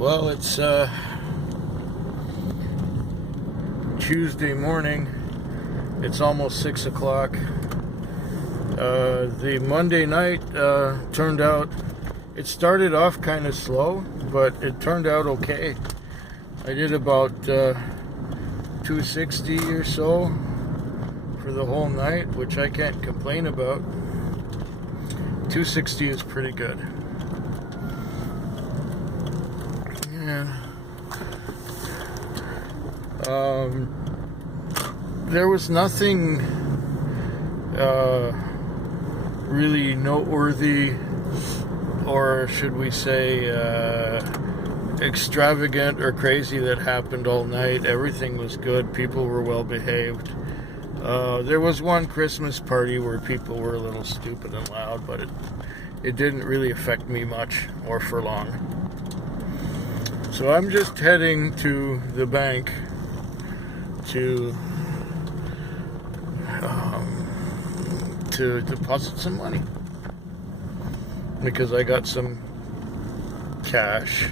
Well, it's Tuesday morning. It's almost 6 o'clock. The Monday night turned out, it started off kind of slow, but it turned out okay. I did about 260 or so for the whole night, which I can't complain about. 260 is pretty good. Yeah. There was nothing really noteworthy, or should we say extravagant or crazy that happened all night. Everything was good. People were well behaved. There was one Christmas party where people were a little stupid and loud, but it didn't really affect me much or for long. So I'm just heading to the bank to deposit some money because I got some cash.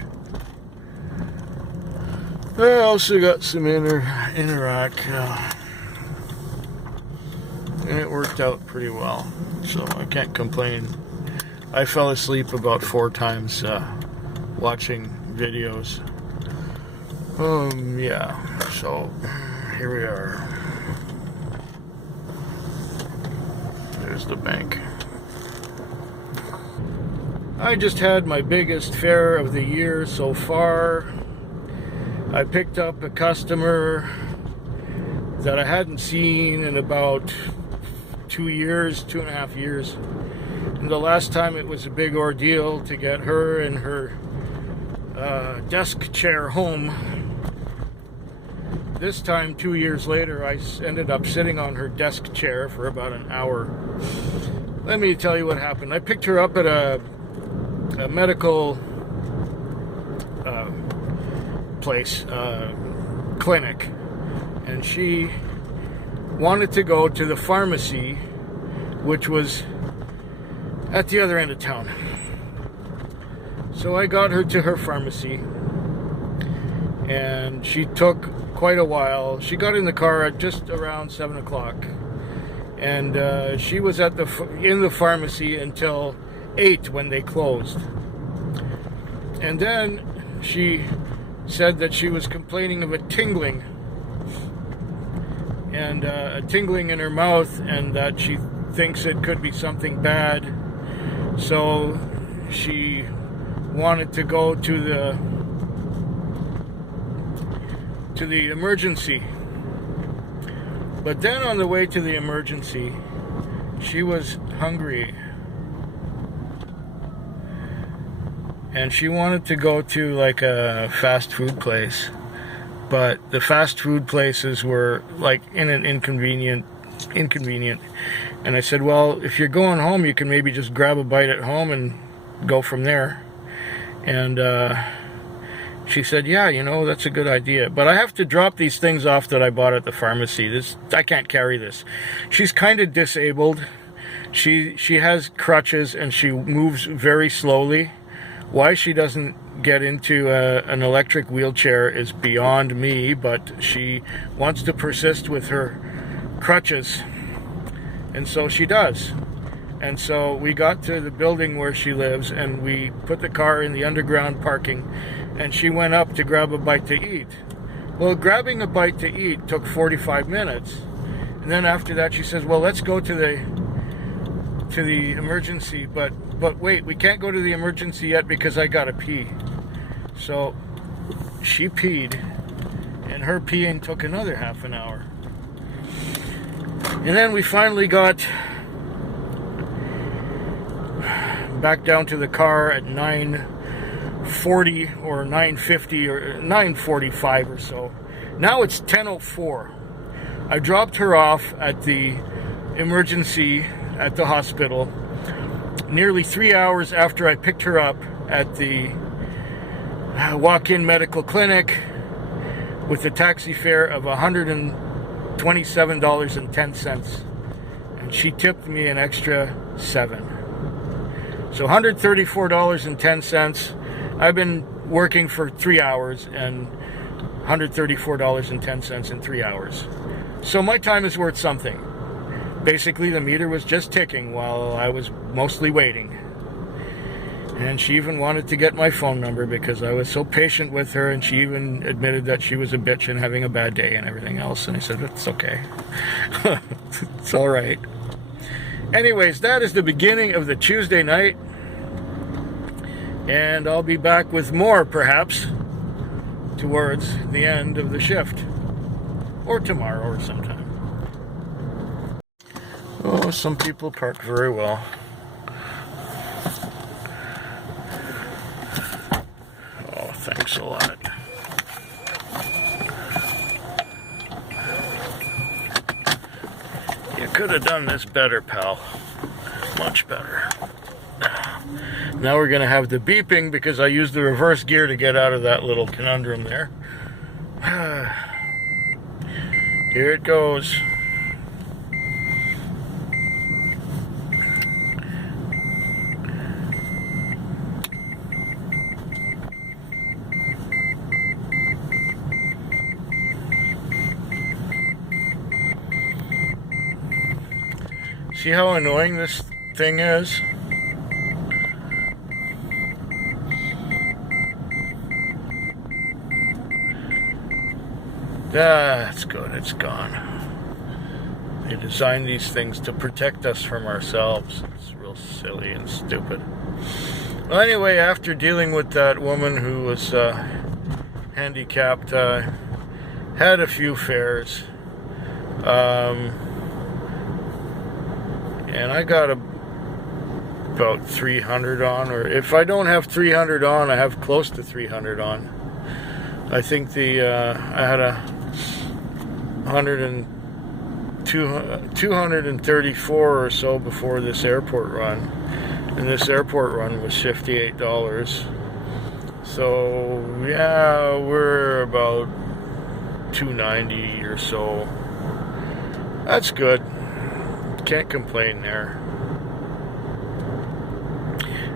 I also got some Interac, and it worked out pretty well, so I can't complain. I fell asleep about 4 times watching videos. Yeah, so here we are. There's the bank. I just had my biggest fare of the year so far. I picked up a customer that I hadn't seen in about 2.5 years. And the last time it was a big ordeal to get her and her desk chair home. This time, 2 years later, I ended up sitting on her desk chair for about an hour. Let me tell you what happened. I picked her up at a medical place, clinic, and she wanted to go to the pharmacy, which was at the other end of town. So I got her to her pharmacy, and she took quite a while. She got in the car at just around 7 o'clock, and she was in the pharmacy until 8 when they closed. And then she said that she was complaining of a tingling in her mouth, and that she thinks it could be something bad. So she wanted to go to the emergency. But then on the way to the emergency, she was hungry, and she wanted to go to like a fast food place, but the fast food places were like in an inconvenient. And I said, well, if you're going home, you can maybe just grab a bite at home and go from there. And she said, yeah, that's a good idea, but I have to drop these things off that I bought at the pharmacy. I can't carry this. She's kind of disabled. She has crutches, and she moves very slowly. Why she doesn't get into an electric wheelchair is beyond me, but she wants to persist with her crutches, and so she does. And so we got to the building where she lives, and we put the car in the underground parking, and she went up to grab a bite to eat. Well, grabbing a bite to eat took 45 minutes. And then after that, she says, well, let's go to the emergency, but wait, we can't go to the emergency yet because I gotta pee. So she peed, and her peeing took another half an hour. And then we finally got back down to the car at 9:40 or 9:50 or 9:45 or so. Now it's 10:04. I dropped her off at the emergency at the hospital nearly 3 hours after I picked her up at the walk-in medical clinic with a taxi fare of $127.10, and she tipped me an extra $7. So $134.10. I've been working for 3 hours and $134.10 in 3 hours. So my time is worth something. Basically, the meter was just ticking while I was mostly waiting. And she even wanted to get my phone number because I was so patient with her, and she even admitted that she was a bitch and having a bad day and everything else. And I said, it's okay. It's all right. Anyways, that is the beginning of the Tuesday night. And I'll be back with more, perhaps, towards the end of the shift. Or tomorrow or sometime. Oh, some people park very well. Oh, thanks a lot. You could have done this better, pal. Much better. Now we're going to have the beeping because I used the reverse gear to get out of that little conundrum there. Here it goes. See how annoying this thing is? That's good, it's gone. They designed these things to protect us from ourselves. It's real silly and stupid. Well, anyway, after dealing with that woman who was handicapped, had a few fares. And I got about 300 on, or if I don't have 300 on, I have close to 300 on. I think I had a 234 or so before this airport run, and this airport run was $58. So yeah, we're about 290 or so. That's good. Can't complain there.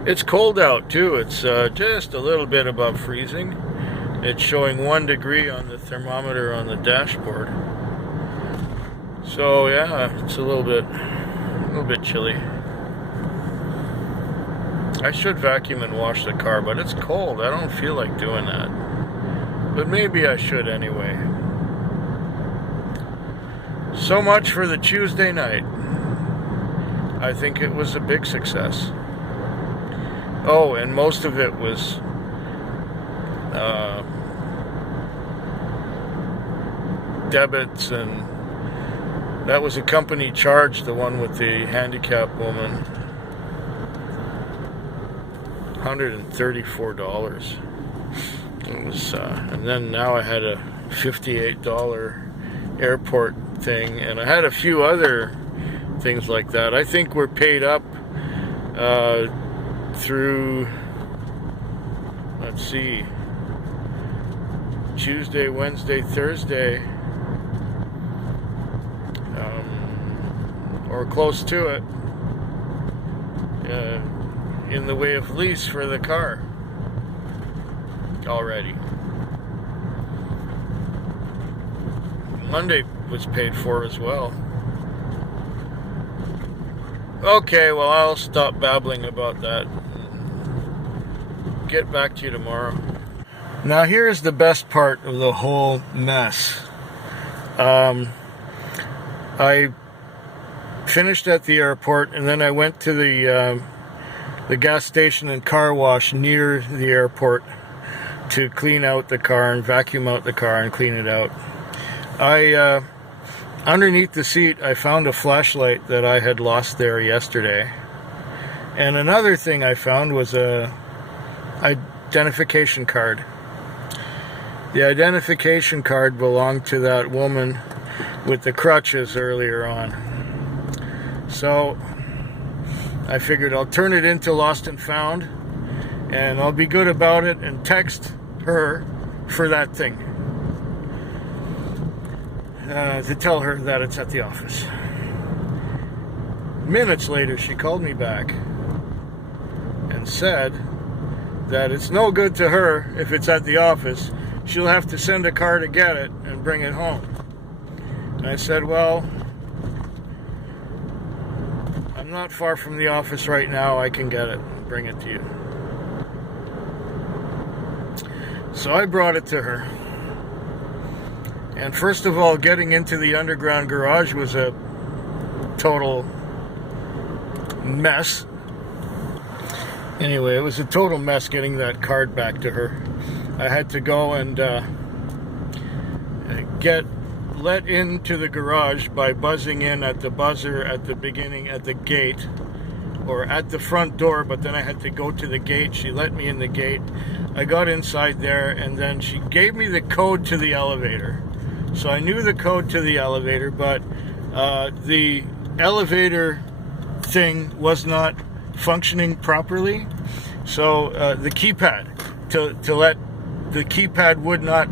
It's cold out too. It's just a little bit above freezing. It's showing 1 degree on the thermometer on the dashboard. So yeah, it's a little bit chilly. I should vacuum and wash the car, but it's cold. I don't feel like doing that. But maybe I should anyway. So much for the Tuesday night. I think it was a big success. Oh, and most of it was debits, and that was a company charge, the one with the handicapped woman. $134. It was, and then now I had a $58 airport thing, and I had a few other things like that. I think we're paid up through, let's see, Tuesday, Wednesday, Thursday, or close to it, in the way of lease for the car already. Monday was paid for as well. Okay, well, I'll stop babbling about that. Get back to you tomorrow. Now, here's the best part of the whole mess. I finished at the airport, and then I went to the gas station and car wash near the airport to clean out the car and vacuum out the car and clean it out. Underneath the seat, I found a flashlight that I had lost there yesterday. And another thing I found was a identification card. The identification card belonged to that woman with the crutches earlier on. So I figured I'll turn it into Lost and Found, and I'll be good about it and text her for that thing. To tell her that it's at the office. Minutes later, she called me back and said that it's no good to her if it's at the office. She'll have to send a car to get it and bring it home. And I said, well, I'm not far from the office right now. I can get it and bring it to you. So I brought it to her. And first of all, getting into the underground garage was a total mess. Anyway, it was a total mess getting that card back to her. I had to go and get let into the garage by buzzing in at the buzzer at the beginning, at the gate, or at the front door, but then I had to go to the gate. She let me in the gate. I got inside there, and then she gave me the code to the elevator. So I knew the code to the elevator, but the elevator thing was not functioning properly. So the keypad, to let the keypad would not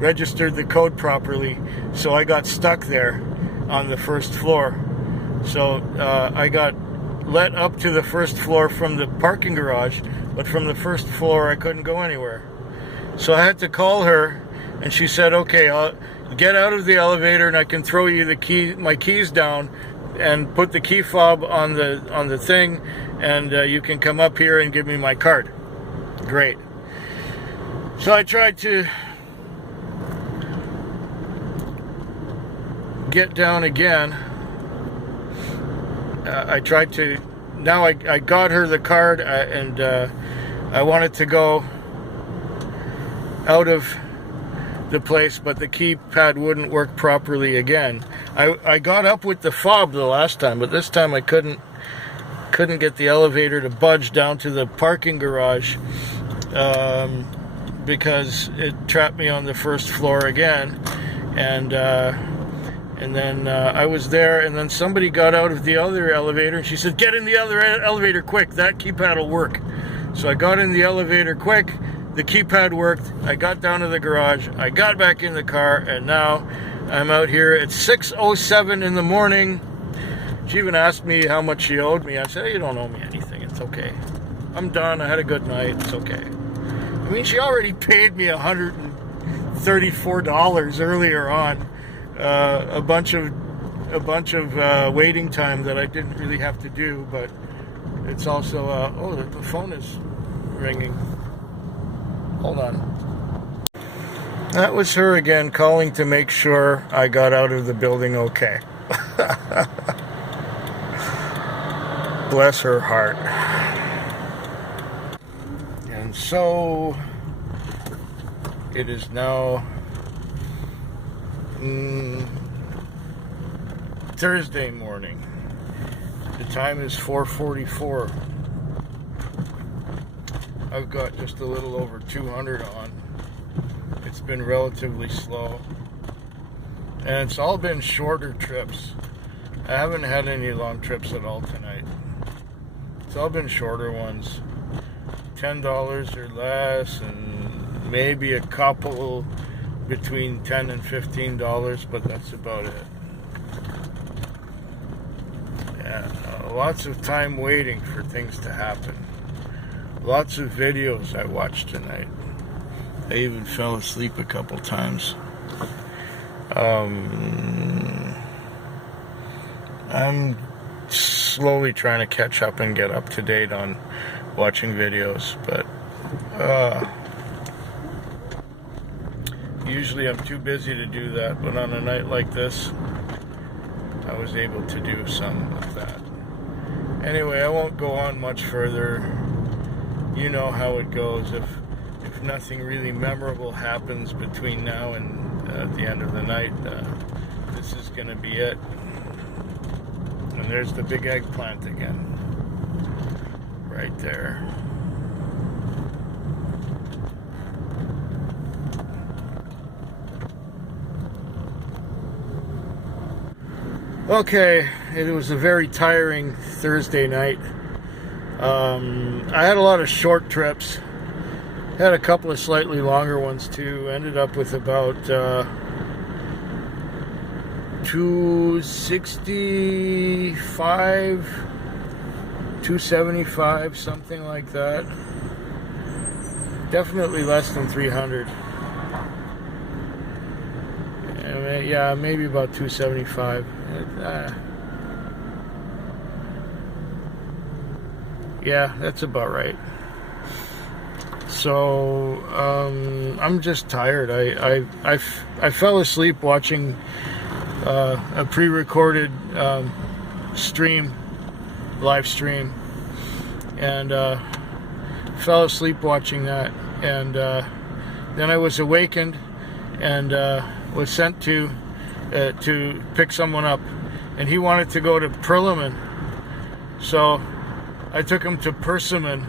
register the code properly. So I got stuck there on the first floor. So I got let up to the first floor from the parking garage, but from the first floor I couldn't go anywhere. So I had to call her, and she said, okay, I'll get out of the elevator and I can throw you my keys down and put the key fob on the thing, and you can come up here and give me my card. Great. So I tried to get down again. I got her the card, and I wanted to go out of the place, but the keypad wouldn't work properly again. I got up with the fob the last time, but this time I couldn't get the elevator to budge down to the parking garage because it trapped me on the first floor again. And then I was there, and then somebody got out of the other elevator, and she said, get in the other elevator quick, that keypad will work. So I got in the elevator quick, the keypad worked, I got down to the garage, I got back in the car, and now I'm out here at 6:07 in the morning. She even asked me how much she owed me. I said, hey, you don't owe me anything, it's okay. I'm done, I had a good night, it's okay. I mean, she already paid me $134 earlier on. A bunch of waiting time that I didn't really have to do, but it's also oh, the phone is ringing. Hold on. That was her again calling to make sure I got out of the building okay. Bless her heart. And so it is now Thursday morning. The time is 4:44. I've got just a little over 200 on. It's been relatively slow, and it's all been shorter trips. I haven't had any long trips at all tonight. It's all been shorter ones, $10 or less, and maybe a couple between $10 and $15, but that's about it. Yeah, lots of time waiting for things to happen. Lots of videos I watched tonight. I even fell asleep a couple times. I'm slowly trying to catch up and get up to date on watching videos, but usually I'm too busy to do that, but on a night like this, I was able to do some of that. Anyway, I won't go on much further. You know how it goes. If nothing really memorable happens between now and the end of the night, this is going to be it. And there's the big eggplant again. Right there. Okay, it was a very tiring Thursday night. I had a lot of short trips. Had a couple of slightly longer ones too. Ended up with about 265, 275, something like that. Definitely less than 300. Yeah, maybe about 275. Yeah, that's about right. So I'm just tired. I fell asleep watching a pre-recorded live stream, and fell asleep watching that, and then I was awakened and was sent to pick someone up, and he wanted to go to Perliman, so I took him to Persimmon,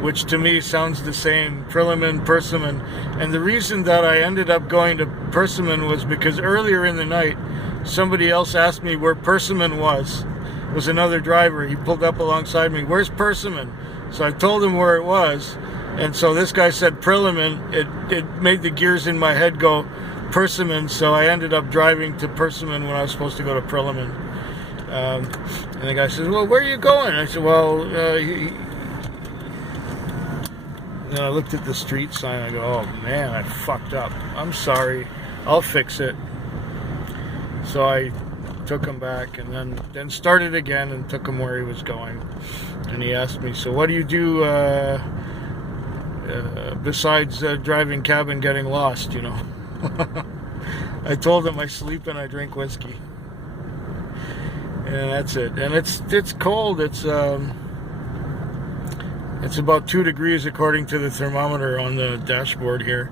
which to me sounds the same, Perliman, Persimmon. And the reason that I ended up going to Persimmon was because earlier in the night, somebody else asked me where Persimmon was. It was another driver. He pulled up alongside me. Where's Persimmon? So I told him where it was. And so this guy said Perliman. It made the gears in my head go Persimmon. So I ended up driving to Persimmon when I was supposed to go to Perliman. And the guy says, well, where are you going? I said, well, and I looked at the street sign. I go, oh man, I fucked up. I'm sorry. I'll fix it. So I took him back, and then started again and took him where he was going. And he asked me, so what do you do besides driving cab and getting lost, you know? I told him I sleep and I drink whiskey. And that's it. And it's cold. It's about 2 degrees according to the thermometer on the dashboard here.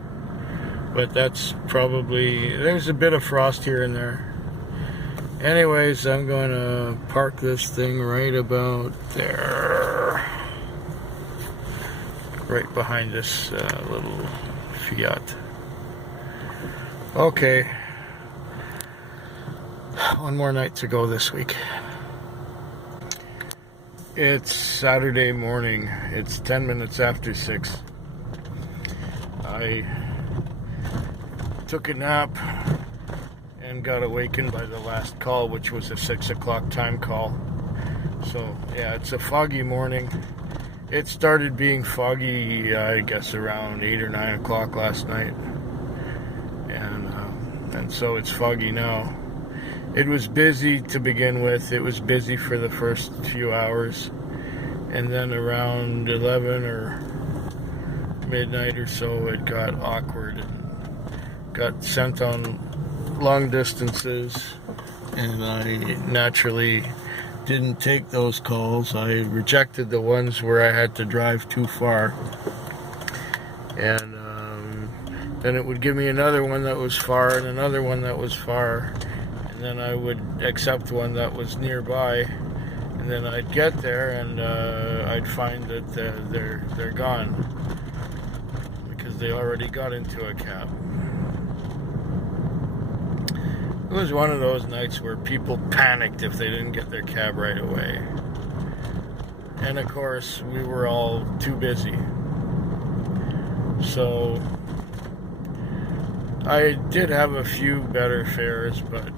But that's probably, there's a bit of frost here and there. Anyways, I'm going to park this thing right about there. Right behind this little Fiat. Okay. One more night to go this week. It's Saturday morning. It's 10 minutes after 6. I took a nap and got awakened by the last call, which was a 6 o'clock time call. So yeah, it's a foggy morning. It started being foggy, I guess, around 8 or 9 o'clock last night, and so it's foggy now. It was busy to begin with. It was busy for the first few hours, and then around 11 or midnight or so, it got awkward and got sent on long distances, and I naturally didn't take those calls. I rejected the ones where I had to drive too far, and then it would give me another one that was far and another one that was far, and then I would accept one that was nearby, and then I'd get there and I'd find that they're gone because they already got into a cab. It was one of those nights where people panicked if they didn't get their cab right away. And of course, we were all too busy. So I did have a few better fares, but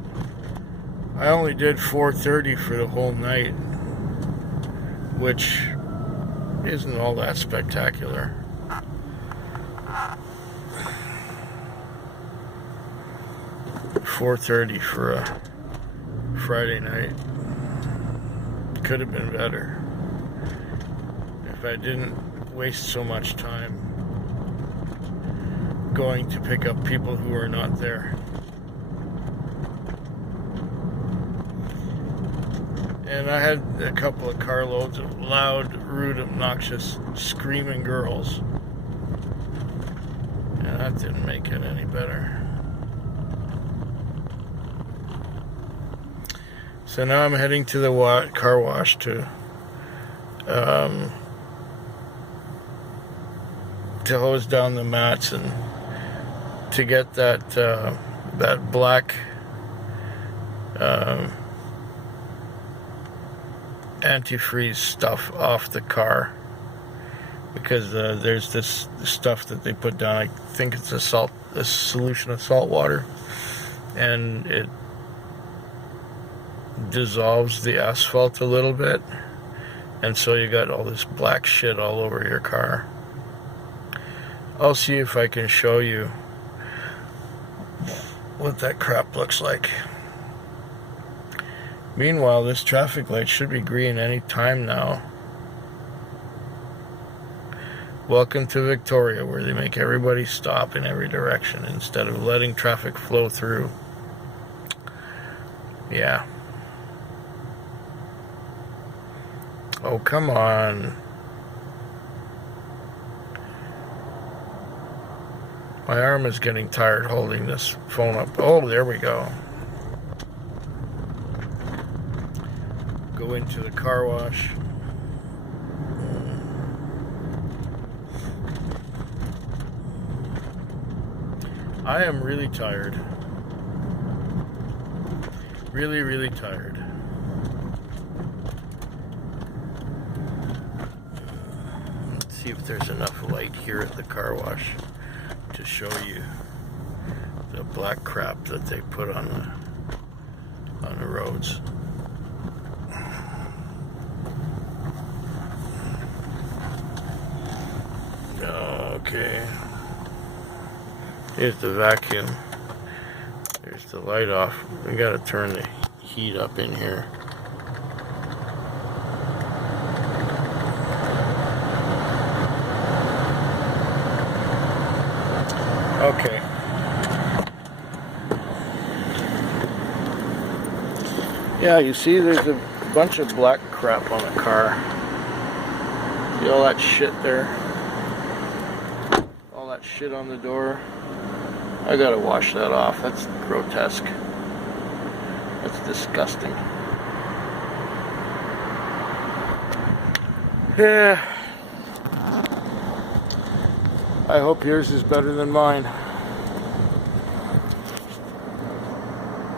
I only did $4.30 for the whole night, which isn't all that spectacular. $4.30 for a Friday night. Could have been better if I didn't waste so much time going to pick up people who are not there. And I had a couple of carloads of loud, rude, obnoxious, screaming girls, and that didn't make it any better. So now I'm heading to the car wash to hose down the mats and to get that black antifreeze stuff off the car, because there's this stuff that they put down. I think it's a solution of salt water, and it dissolves the asphalt a little bit, and so you got all this black shit all over your car. I'll see if I can show you what that crap looks like. Meanwhile, this traffic light should be green any time now. Welcome to Victoria, where they make everybody stop in every direction instead of letting traffic flow through. Yeah. Oh, come on. My arm is getting tired holding this phone up. Oh, there we go. Go into the car wash. I am really tired. Really, really tired. Let's see if there's enough light here at the car wash to show you the black crap that they put on the roads. Okay. Here's the vacuum. There's the light off. We gotta turn the heat up in here. Okay. Yeah, you see there's a bunch of black crap on the car. See all that shit there? All that shit on the door. I gotta wash that off. That's grotesque. That's disgusting. Yeah. I hope yours is better than mine.